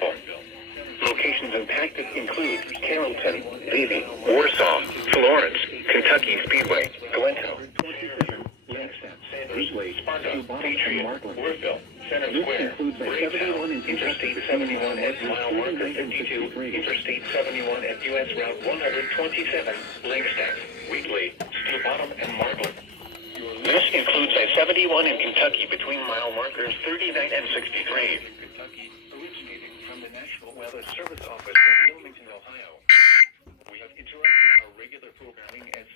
possible. Locations impacted include Carrollton, Levy, Warsaw, Florence, Kentucky Speedway, Glento, Sparta, Patriot, Woodville, Center Square, Raytown, Interstate 71 at mile marker 52, Interstate 71 at U.S. Route 127, Blankstaff, Wheatley, Steel Bottom, and Marble. This includes I-71 in Kentucky between mile markers 39 and 63. Kentucky, originating from the National Weather Service Office in Wilmington, Ohio. We have interrupted our regular programming at